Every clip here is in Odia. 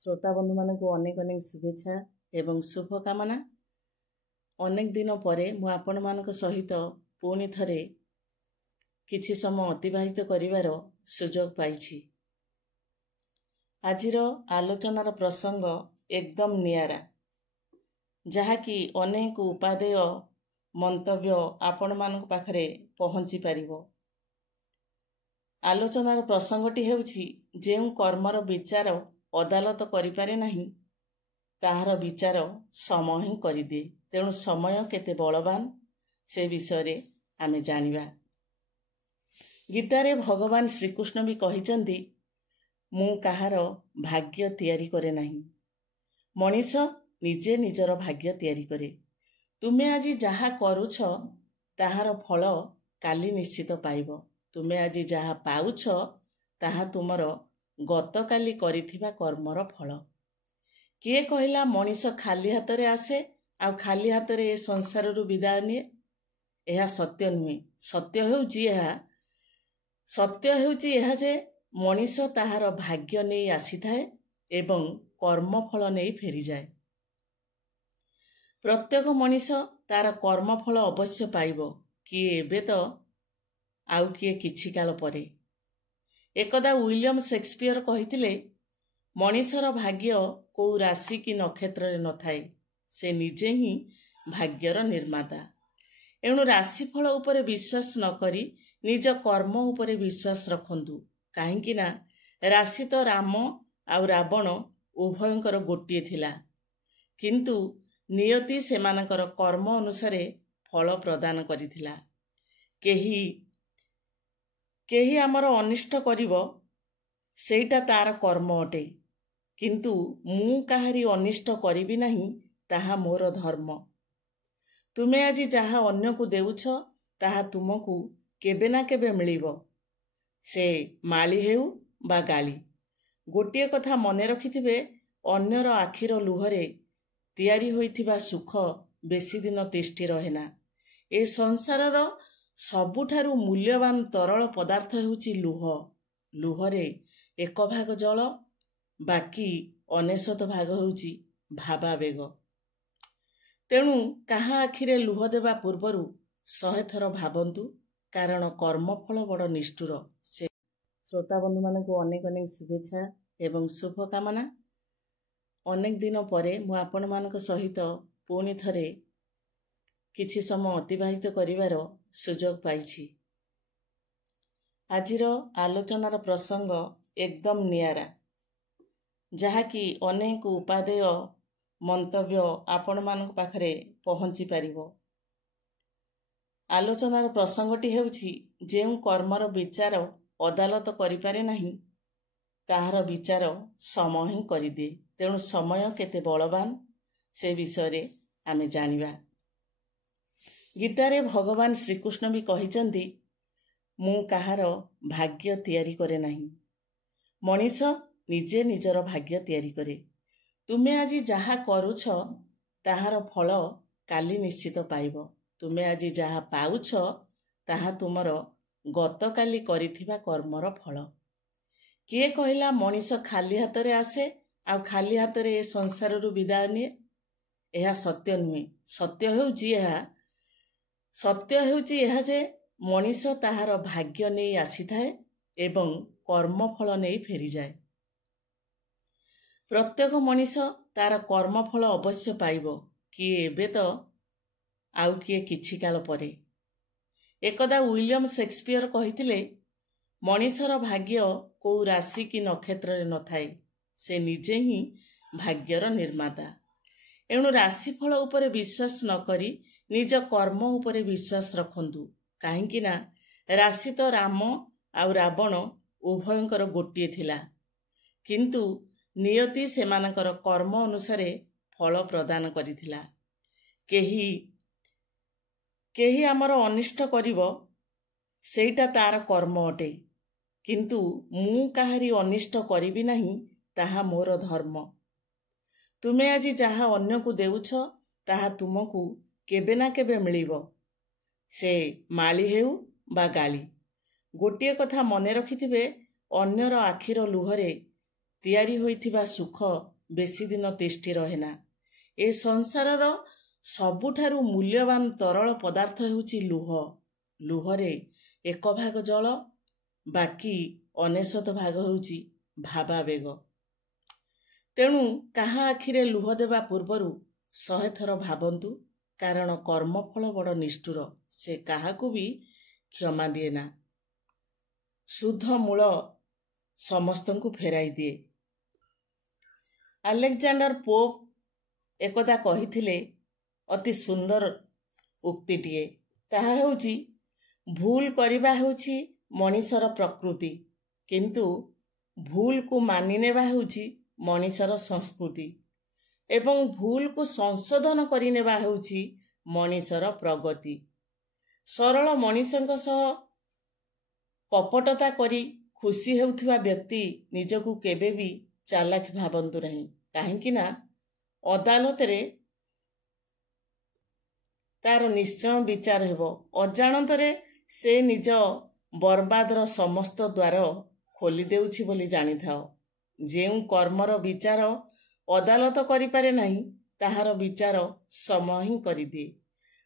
श्रोता बंधु मानक अनेक अनेक शुभेच्छा एवं शुभकामना। अनेक दिन पर मु आपण मानक सहित पुणी थरे किछि समय अतिबाहित करिवार सुजोग पाइछि। आजिर आलोचनार प्रसंग एकदम नियारा, जहाँकि अनेक उपादेय मंतव्य आपण मानक पाखरे पहुँची पारिबो। आलोचनार प्रसंगटी हेउछि जेउ कर्मर विचार अदालत करिपारे नाही, ताहार विचार समय ही करिदे। तेणु समय केते बलवान से विषय आमे जानिबा। गीतारे भगवान श्रीकृष्ण भी कहिचंदी, मु काहार भाग्य तैयारी करे नाही, मनीष निजे निजर भाग्य तैयारी करे। तुमे आजी जहा करूछ ताहार फल काली निश्चित पाइब। तुमे आजी जहा पाउछ ताहा तुमर गतकाली करिथिबा कर्मर फल। किए कहिला मनीष खाली हाथ रे आसे आ खाली हाथ रे संसार रु विदाय निए? यह सत्य नुहे। सत्य हेउची यह जे मनीष ताहार भाग्य नहीं आसी थाए एवं कर्मफल नहीं फेरी जाए। प्रत्येक मनीष तार कर्मफल अवश्य पाइब, किए एबे तो आउ किए किछि काल परे। एकदा विलियम शेक्सपियर कहिथिले, मनीषर भाग्य को राशि कि नक्षत्र रे न थाए, से निजे ही भाग्यर निर्माता। एणु राशिफल उपरे विश्वास न करी निज कर्म उपरे विश्वास रखंतु। काहेकि ना राशि तो राम आउ रावण उभयंकर गोटिए थिला, किंतु नियति सेमानकर कर्म अनुसारे फल प्रदान करिथिला। केही आमर अनिष्ट करिवो सेटा तार कर्म अटे, किंतु मु काहारी अनिष्ट करिबि नाही, ताहा मोर धर्म। तुमे आजी जहा अन्य को देउछ ताहा तुमको केबे ना केबे मिलिबो, से माली हेउ बा गाली। गोटिए कथा मने रखिथिबे, अन्यर आखिर लुहरे तैयारी होइथिबा सुख बेसी दिन तिष्टि रहेना। ए संसारर सबुठारु मूल्यवान तरल पदार्थ हेउची लुह। लुहरे 1 भाग जल, बाकी 99 भाग हेउची भावावेग। तेणु काहा आखिरे लुह देवा पूर्वरु 100 थर भावंतु, कारण कर्मफल बड़ निष्ठुर। से श्रोता बंधु मानक अनेक अनेक शुभेच्छा एवं शुभकामना। अनेक दिन पर मु आपण मानक सहित पुणी थरे किछि समय अतिबाहित करिवार सुजोग पाइछि। आजिर आलोचनार प्रसंग एकदम नियारा, जहाँकि अनेक उपादेय मंतव्य आपण मानक पाखरे पहुँची पारिबो। आलोचनार प्रसंगटी हेउछि जेउ कर्मर विचार अदालत करिपारे नाही, ताहार विचार समय ही करिदे। तेणु समय केते बलवान से विषय आमे जानिबा। गीतारे भगवान श्रीकृष्ण भी कहिचंदी, मु काहार भाग्य तैयारी करे नाही, मनीष निजे निजर भाग्य तैयारी करे। तुमे आजी जहा करूछ ताहार फल काली निश्चित पाइब। तुमे आजी जहा पाउछ ताहा तुमर गतकाली करिथिबा कर्मर फल। किए कहिला मनीष खाली हाथ रे आसे आ खाली हाथ रे संसार रु विदाय निए? यह सत्य नुहे। सत्य हेउची यह जे मनीष ताहार भाग्य नहीं आसी थाए एवं कर्मफल नहीं फेरी जाए। प्रत्येक मनीष तार कर्मफल अवश्य पाइब, किए एबे तो आउ किए किछि काल परे। एकदा विलियम शेक्सपियर कहिथिले, मनीषर भाग्य को राशि कि नक्षत्र रे न थाए, से निजे ही भाग्यर निर्माता। एणु राशिफल उपरे विश्वास न करी निज कर्म उपरे विश्वास रखंतु। काहेकि ना राशि तो राम आउ रावण उभयंकर गोटिए थिला, किंतु नियति सेमानकर कर्म अनुसारे फल प्रदान करिथिला। केही आमर अनिष्ट करिवो सेटा तार कर्म अटे, किंतु मु काहारी अनिष्ट करिबि नाही, ताहा मोर धर्म। तुमे आजी जहा अन्य को देउछ ताहा तुमको केबे ना केबे मिलिबो, से माली हेउ बा गाली। गोटिए कथा मने रखिथिबे, अन्यर आखिर लुहरे ତିଆରି ହୋଇଥିବା ସୁଖ ବେଶୀ ଦିନ ତିଷ୍ଠି ରହେନା। ଏ ସଂସାରର ସବୁଠାରୁ ମୂଲ୍ୟବାନ ତରଳ ପଦାର୍ଥ ହେଉଛି ଲୁହ। ଲୁହରେ 1 ଭାଗ ଜଳ, ବାକି 99 ଭାଗ ହେଉଛି ଭାବାବେଗ। ତେଣୁ କାହା ଆଖିରେ ଲୁହ ଦେବା ପୂର୍ବରୁ 100 ଥର ଭାବନ୍ତୁ, କାରଣ କର୍ମଫଳ ବଡ଼ ନିଷ୍ଠୁର, ସେ କାହାକୁ ବି କ୍ଷମା ଦିଏ ନା। ସୁଧ ମୂଳ ସମସ୍ତଙ୍କୁ ଫେରାଇ ଦିଏ। ଆଲେକ୍ଜାଣ୍ଡର ପୋପ୍ ଏକଦା କହିଥିଲେ ଅତି ସୁନ୍ଦର ଉକ୍ତିଟିଏ। ତାହା ହେଉଛି, ଭୁଲ କରିବା ହେଉଛି ମଣିଷର ପ୍ରକୃତି, କିନ୍ତୁ ଭୁଲକୁ ମାନିନେବା ହେଉଛି ମଣିଷର ସଂସ୍କୃତି, ଏବଂ ଭୁଲକୁ ସଂଶୋଧନ କରିନେବା ହେଉଛି ମଣିଷର ପ୍ରଗତି। ସରଳ ମଣିଷଙ୍କ ସହ କପଟତା କରି ଖୁସି ହେଉଥିବା ବ୍ୟକ୍ତି ନିଜକୁ କେବେ ବି ଚାଲାକ ଭାବନ୍ତୁ ନାହିଁ, କାହିଁକି ନା ଅଦାଲତରେ ତାର ନିଶ୍ଚୟ ବିଚାର ହେବ। ଅଜାଣତରେ ସେ ନିଜ ବର୍ବାଦର ସମସ୍ତ ଦ୍ୱାର ଖୋଲି ଦେଉଛି ବୋଲି ଜାଣିଥାଅ। ଯେଉଁ କର୍ମର ବିଚାର ଅଦାଲତ କରିପାରେ ନାହିଁ, ତାହାର ବିଚାର ସମୟ ହିଁ କରିଦିଏ।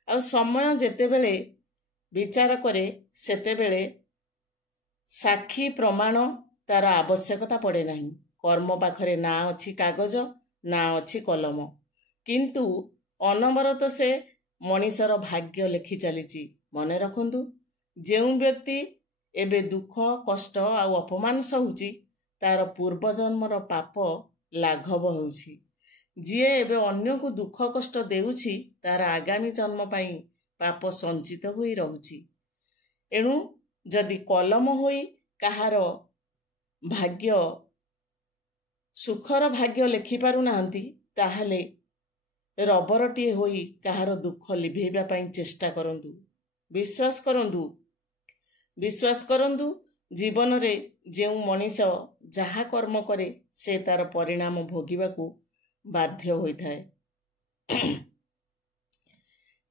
ଆଉ ସମୟ ଯେତେବେଳେ ବିଚାର କରେ, ସେତେବେଳେ ସାକ୍ଷୀ ପ୍ରମାଣ ତାର ଆବଶ୍ୟକତା ପଡ଼େ ନାହିଁ। କର୍ମ ପାଖରେ ନା ଅଛି କାଗଜ, ନା ଅଛି କଲମ, କିନ୍ତୁ ଅନବରତ ସେ ମଣିଷର ଭାଗ୍ୟ ଲେଖି ଚାଲିଛି। ମନେ ରଖନ୍ତୁ, ଯେଉଁ ବ୍ୟକ୍ତି ଏବେ ଦୁଃଖ, କଷ୍ଟ ଆଉ ଅପମାନ ସହୁଛି, ତାର ପୂର୍ବଜନ୍ମର ପାପ ଲାଘବ ହେଉଛି। ଯିଏ ଏବେ ଅନ୍ୟକୁ ଦୁଃଖ କଷ୍ଟ ଦେଉଛି, ତାର ଆଗାମୀ ଜନ୍ମ ପାଇଁ ପାପ ସଞ୍ଚିତ ହୋଇ ରହୁଛି। ଏଣୁ ଯଦି କଲମ ହୋଇ କାହାର ଭାଗ୍ୟ, ସୁଖର ଭାଗ୍ୟ ଲେଖିପାରୁନାହାନ୍ତି, ତାହେଲେ ରବରଟିଏ ହୋଇ କାହାର ଦୁଃଖ ଲିଭେଇବା ପାଇଁ ଚେଷ୍ଟା କରନ୍ତୁ। ବିଶ୍ୱାସ କରନ୍ତୁ, ଜୀବନରେ ଯେଉଁ ମଣିଷ ଯାହା କର୍ମ କରେ, ସେ ତାର ପରିଣାମ ଭୋଗିବାକୁ ବାଧ୍ୟ ହୋଇଥାଏ।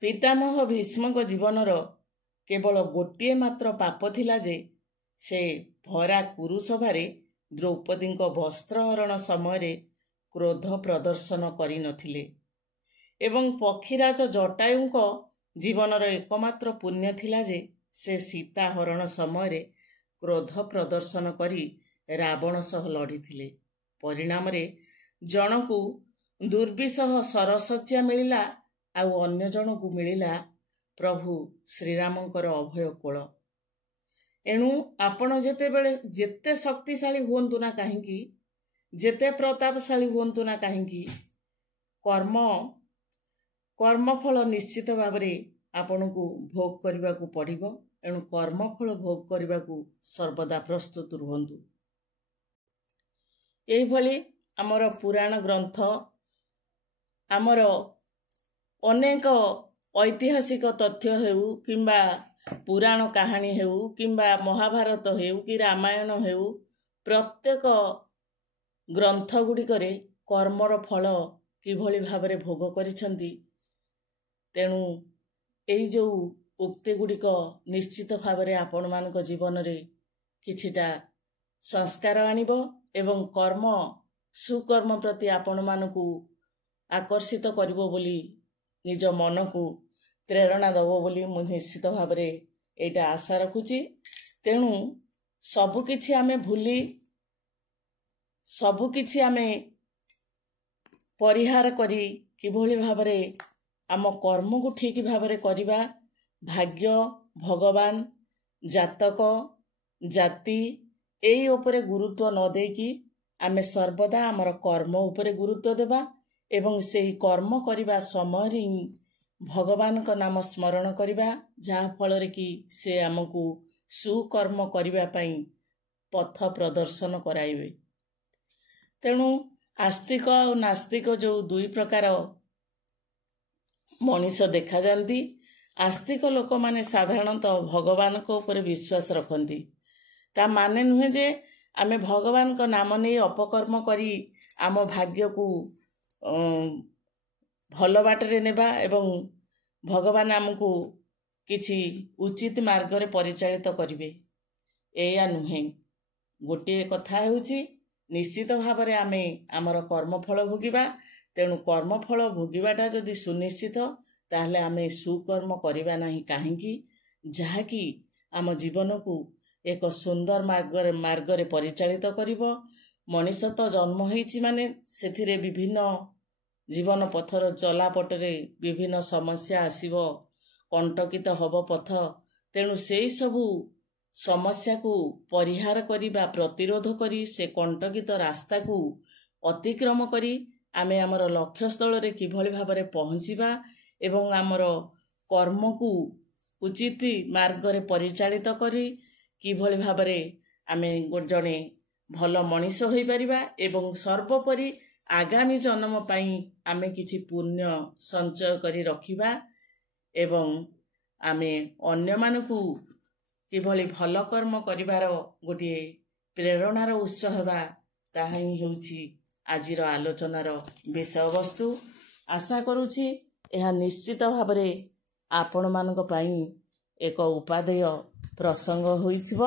ପିତାମହ ଭୀଷ୍ମଙ୍କ ଜୀବନର କେବଳ ଗୋଟିଏ ମାତ୍ର ପାପ ଥିଲା ଯେ, ସେ ଭରା କୁରୁସଭାରେ ଦ୍ରୌପଦୀଙ୍କ ବସ୍ତ୍ରହରଣ ସମୟରେ କ୍ରୋଧ ପ୍ରଦର୍ଶନ କରିନଥିଲେ। ଏବଂ ପକ୍ଷୀରାଜ ଜଟାୟୁଙ୍କ ଜୀବନର ଏକମାତ୍ର ପୁଣ୍ୟ ଥିଲା ଯେ, ସେ ସୀତା ହରଣ ସମୟରେ କ୍ରୋଧ ପ୍ରଦର୍ଶନ କରି ରାବଣ ସହ ଲଢ଼ିଥିଲେ। ପରିଣାମରେ ଜଣକୁ ଦୁର୍ବିସହ ସରଶଯ୍ୟା ମିଳିଲା, ଆଉ ଅନ୍ୟ ଜଣକୁ ମିଳିଲା ପ୍ରଭୁ ଶ୍ରୀରାମଙ୍କର ଅଭୟ କୋଳ। ଏଣୁ ଆପଣ ଯେତେ ଶକ୍ତିଶାଳୀ ହୁଅନ୍ତୁ ନା କାହିଁକି, ଯେତେ ପ୍ରତାପଶାଳୀ ହୁଅନ୍ତୁ ନା କାହିଁକି, କର୍ମଫଳ ନିଶ୍ଚିତ ଭାବରେ ଆପଣଙ୍କୁ ଭୋଗ କରିବାକୁ ପଡ଼ିବ। ଏଣୁ କର୍ମଫଳ ଭୋଗ କରିବାକୁ ସର୍ବଦା ପ୍ରସ୍ତୁତ ରୁହନ୍ତୁ। ଏହିଭଳି ଆମର ପୁରାଣ ଗ୍ରନ୍ଥ, ଆମର ଅନେକ ଐତିହାସିକ ତଥ୍ୟ ହେଉ, କିମ୍ବା ପୁରାଣ କାହାଣୀ ହେଉ, କିମ୍ବା ମହାଭାରତ ହେଉ କି ରାମାୟଣ ହେଉ, ପ୍ରତ୍ୟେକ ଗ୍ରନ୍ଥ ଗୁଡ଼ିକରେ କର୍ମର ଫଳ କିଭଳି ଭାବରେ ଭୋଗ କରିଛନ୍ତି। ତେଣୁ ଏଇ ଯେଉଁ ଉକ୍ତି ଗୁଡ଼ିକ ନିଶ୍ଚିତ ଭାବରେ ଆପଣମାନଙ୍କ ଜୀବନରେ କିଛିଟା ସଂସ୍କାର ଆଣିବ ଏବଂ ସୁକର୍ମ ପ୍ରତି ଆପଣମାନଙ୍କୁ ଆକର୍ଷିତ କରିବ ବୋଲି, ନିଜ ମନକୁ ପ୍ରେରଣା ଦେବ ବୋଲି ମୁଁ ନିଶ୍ଚିତ ଭାବରେ ଏଇଟା ଆଶା ରଖୁଛି। ତେଣୁ ସବୁକିଛି ଆମେ ଭୁଲି, ସବୁକିଛି ଆମେ ପରିହାର କରି କିଭଳି ଭାବରେ ଆମ କର୍ମକୁ ଠିକ୍ ଭାବରେ କରିବା, ଭାଗ୍ୟ, ଭଗବାନ, ଜାତକ, ଜାତି ଏଇ ଉପରେ ଗୁରୁତ୍ୱ ନ ଦେଇକି ଆମେ ସର୍ବଦା ଆମର କର୍ମ ଉପରେ ଗୁରୁତ୍ୱ ଦେବା ଏବଂ ସେହି କର୍ମ କରିବା ସମୟରେ ହିଁ ଭଗବାନଙ୍କ ନାମ ସ୍ମରଣ କରିବା, ଯାହାଫଳରେ କି ସେ ଆମକୁ ସୁକର୍ମ କରିବା ପାଇଁ ପଥ ପ୍ରଦର୍ଶନ କରାଇବେ। ତେଣୁ ଆସ୍ତିକ ଆଉ ନାସ୍ତିକ ଯେଉଁ ଦୁଇ ପ୍ରକାର ମଣିଷ ଦେଖାଯାନ୍ତି, ଆସ୍ତିକ ଲୋକମାନେ ସାଧାରଣତଃ ଭଗବାନଙ୍କ ଉପରେ ବିଶ୍ୱାସ ରଖନ୍ତି। ତା ମାନେ ନୁହେଁ ଯେ ଆମେ ଭଗବାନଙ୍କ ନାମ ନେଇ ଅପକର୍ମ କରି ଆମ ଭାଗ୍ୟକୁ ଭଲ ବାଟରେ ନେବା ଏବଂ ଭଗବାନ ଆମକୁ କିଛି ଉଚିତ ମାର୍ଗରେ ପରିଚାଳିତ କରିବେ, ଏଇଆ ନୁହେଁ। ଗୋଟିଏ କଥା ହେଉଛି ନିଶ୍ଚିତ ଭାବରେ ଆମେ ଆମର କର୍ମଫଳ ଭୋଗିବା। ତେଣୁ କର୍ମଫଳ ଭୋଗିବାଟା ଯଦି ସୁନିଶ୍ଚିତ, ତାହେଲେ ଆମେ ସୁକର୍ମ କରିବା ନାହିଁ କାହିଁକି? ଯାହାକି ଆମ ଜୀବନକୁ ଏକ ସୁନ୍ଦର ମାର୍ଗରେ ପରିଚାଳିତ କରିବ। ମଣିଷ ତ ଜନ୍ମ ହେଇଛି ମାନେ ସେଥିରେ ବିଭିନ୍ନ ଜୀବନ ପଥର ଚଲାପଟରେ ବିଭିନ୍ନ ସମସ୍ୟା ଆସିବ, କଣ୍ଟକିତ ହେବ ପଥ। ତେଣୁ ସେଇ ସବୁ ସମସ୍ୟାକୁ ପରିହାର କରିବା, ପ୍ରତିରୋଧ କରି ସେ କଣ୍ଟକିତ ରାସ୍ତାକୁ ଅତିକ୍ରମ କରି ଆମେ ଆମର ଲକ୍ଷ୍ୟସ୍ଥଳରେ କିଭଳି ଭାବରେ ପହଞ୍ଚିବା ଏବଂ ଆମର କର୍ମକୁ ଉଚିତ ମାର୍ଗରେ ପରିଚାଳିତ କରି କିଭଳି ଭାବରେ ଆମେ ଜଣେ ଭଲ ମଣିଷ ହୋଇପାରିବା ଏବଂ ସର୍ବୋପରି ଆଗାମୀ ଜନ୍ମ ପାଇଁ ଆମେ କିଛି ପୁଣ୍ୟ ସଞ୍ଚୟ କରି ରଖିବା ଏବଂ ଆମେ ଅନ୍ୟମାନଙ୍କୁ କିଭଳି ଭଲ କର୍ମ କରିବାର ଗୋଟିଏ ପ୍ରେରଣାର ଉତ୍ସ ହେବା, ତାହା ହିଁ ହେଉଛି ଆଜିର ଆଲୋଚନାର ବିଷୟବସ୍ତୁ। ଆଶା କରୁଛି ଏହା ନିଶ୍ଚିତ ଭାବରେ ଆପଣମାନଙ୍କ ପାଇଁ ଏକ ଉପାଦେୟ ପ୍ରସଙ୍ଗ ହୋଇଥିବ।